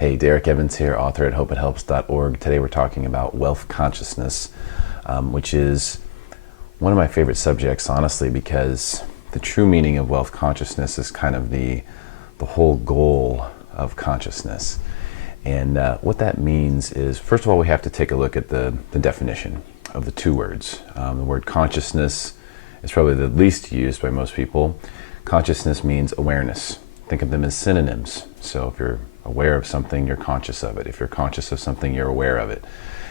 Hey, Derek Evans here, author at hopeithelps.org. Today we're talking about wealth consciousness, which is one of my favorite subjects, honestly, because the true meaning of wealth consciousness is kind of the whole goal of consciousness. And what that means is, first of all, we have to take a look at the definition of the two words. The word consciousness is probably the least used by most people. Consciousness means awareness. Think of them as synonyms. So if you're aware of something, you're conscious of it. If you're conscious of something, you're aware of it,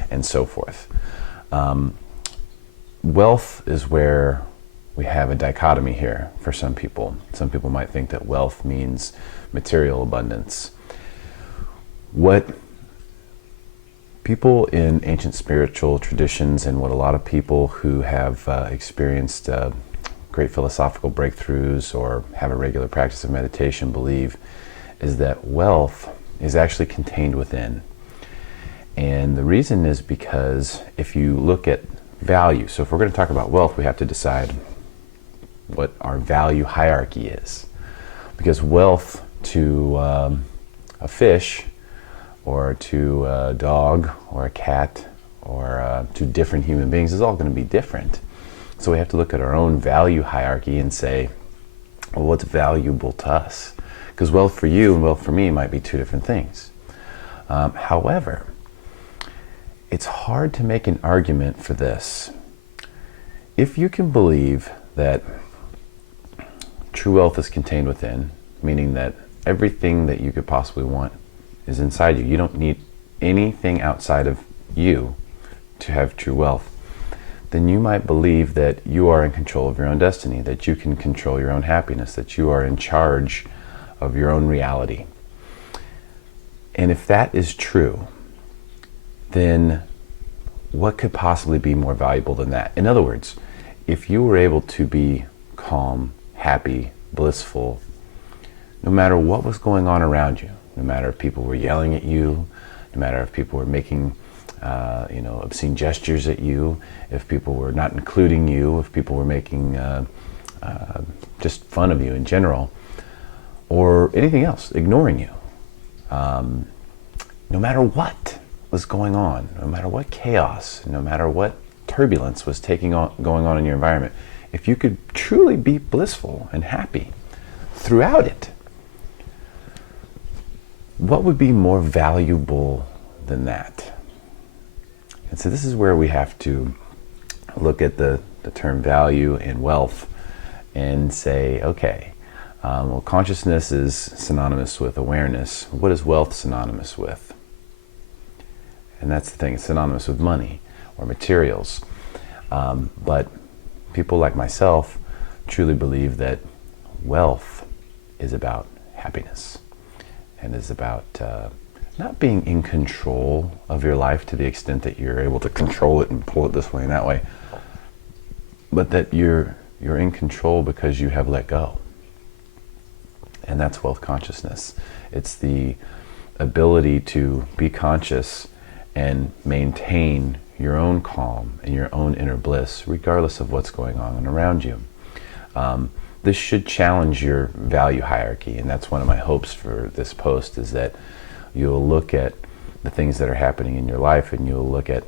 and so forth. Wealth is where we have a dichotomy here for some people. Some people might think that wealth means material abundance. What people in ancient spiritual traditions and what a lot of people who have experienced great philosophical breakthroughs or have a regular practice of meditation believe is that wealth is actually contained within. And the reason is because if you look at value, so if we're going to talk about wealth, we have to decide what our value hierarchy is. Because wealth to a fish, or to a dog, or a cat, or to different human beings is all going to be different. So we have to look at our own value hierarchy and say, well, what's valuable to us? Because wealth for you and wealth for me might be two different things. However, it's hard to make an argument for this. If you can believe that true wealth is contained within, meaning that everything that you could possibly want is inside you. You don't need anything outside of you to have true wealth. Then you might believe that you are in control of your own destiny, that you can control your own happiness, that you are in charge of your own reality. And if that is true, then what could possibly be more valuable than that? In other words, if you were able to be calm, happy, blissful, no matter what was going on around you, no matter if people were yelling at you, no matter if people were making obscene gestures at you, if people were not including you, if people were making just fun of you in general, or anything else, ignoring you. No matter what was going on, no matter what chaos, no matter what turbulence was going on in your environment, if you could truly be blissful and happy throughout it, what would be more valuable than that? And so this is where we have to look at the term value and wealth and say, okay, well, consciousness is synonymous with awareness. What is wealth synonymous with? And that's the thing, it's synonymous with money or materials. But people like myself truly believe that wealth is about happiness and is about not being in control of your life to the extent that you're able to control it and pull it this way and that way, but that you're in control because you have let go. And that's wealth consciousness. It's the ability to be conscious and maintain your own calm and your own inner bliss, regardless of what's going on around you. This should challenge your value hierarchy, and that's one of my hopes for this post, is that you'll look at the things that are happening in your life and you'll look at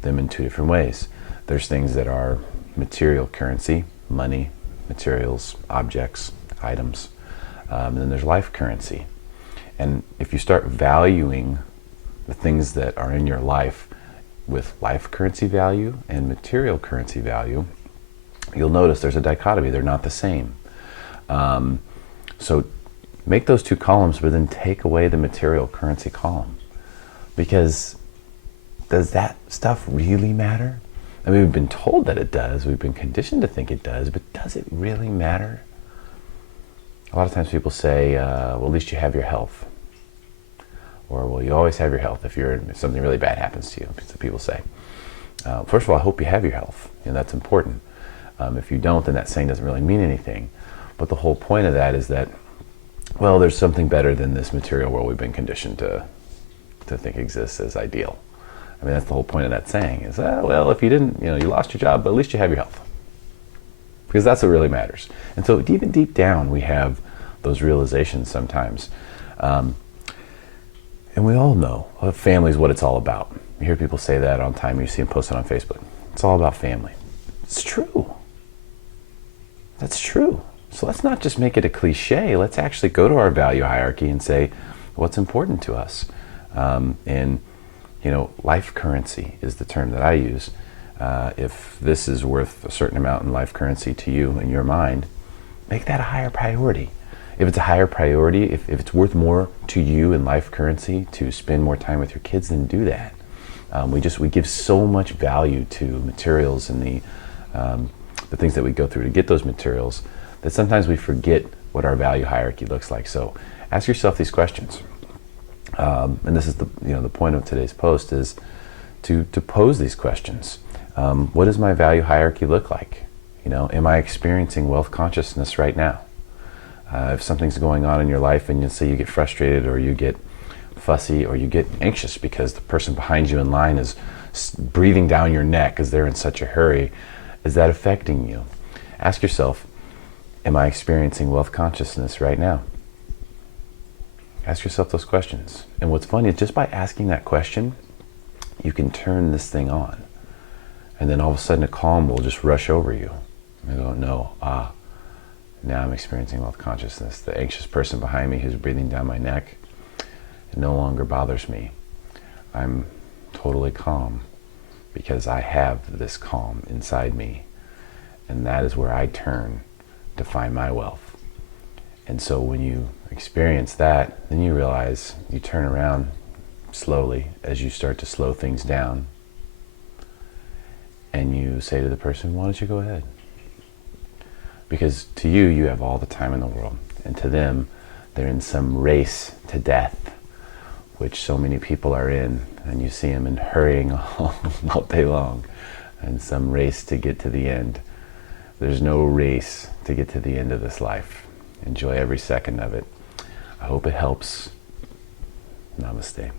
them in two different ways. There's things that are material currency, money, materials, objects, items. And then there's life currency. And if you start valuing the things that are in your life with life currency value and material currency value, you'll notice there's a dichotomy. They're not the same. So make those two columns, but then take away the material currency column. Because does that stuff really matter? I mean, we've been told that it does. We've been conditioned to think it does, but does it really matter? A lot of times people say, well, at least you have your health. Or, well, you always have your health if something really bad happens to you, so people say. First of all, I hope you have your health. That's important. If you don't, then that saying doesn't really mean anything. But the whole point of that is that, well, there's something better than this material world we've been conditioned to think exists as ideal. I mean, that's the whole point of that saying is, well, if you didn't, you lost your job, but at least you have your health. Because that's what really matters. And so even deep down, we have those realizations sometimes. And we all know family is what it's all about. You hear people say that all the time. You see them posted on Facebook. It's all about family. It's true. That's true. So let's not just make it a cliche. Let's actually go to our value hierarchy and say, what's important to us? And, you know, life currency is the term that I use. If this is worth a certain amount in life currency to you in your mind, make that a higher priority. If it's a higher priority, if it's worth more to you in life currency to spend more time with your kids, then do that. We give so much value to materials and the things that we go through to get those materials that sometimes we forget what our value hierarchy looks like. So ask yourself these questions. And this is the point of today's post is to pose these questions. What does my value hierarchy look like? You know, am I experiencing wealth consciousness right now? If something's going on in your life and you say you get frustrated or you get fussy or you get anxious because the person behind you in line is breathing down your neck because they're in such a hurry, is that affecting you? Ask yourself, am I experiencing wealth consciousness right now? Ask yourself those questions. And what's funny is just by asking that question, you can turn this thing on. And then all of a sudden a calm will just rush over you. I go, no, now I'm experiencing wealth consciousness. The anxious person behind me who's breathing down my neck, it no longer bothers me. I'm totally calm because I have this calm inside me. And that is where I turn to find my wealth. And so when you experience that, then you realize you turn around slowly as you start to slow things down. And you say to the person, why don't you go ahead? Because to you, you have all the time in the world. And to them, they're in some race to death, which so many people are in. And you see them in hurrying all day long. And some race to get to the end. There's no race to get to the end of this life. Enjoy every second of it. I hope it helps. Namaste.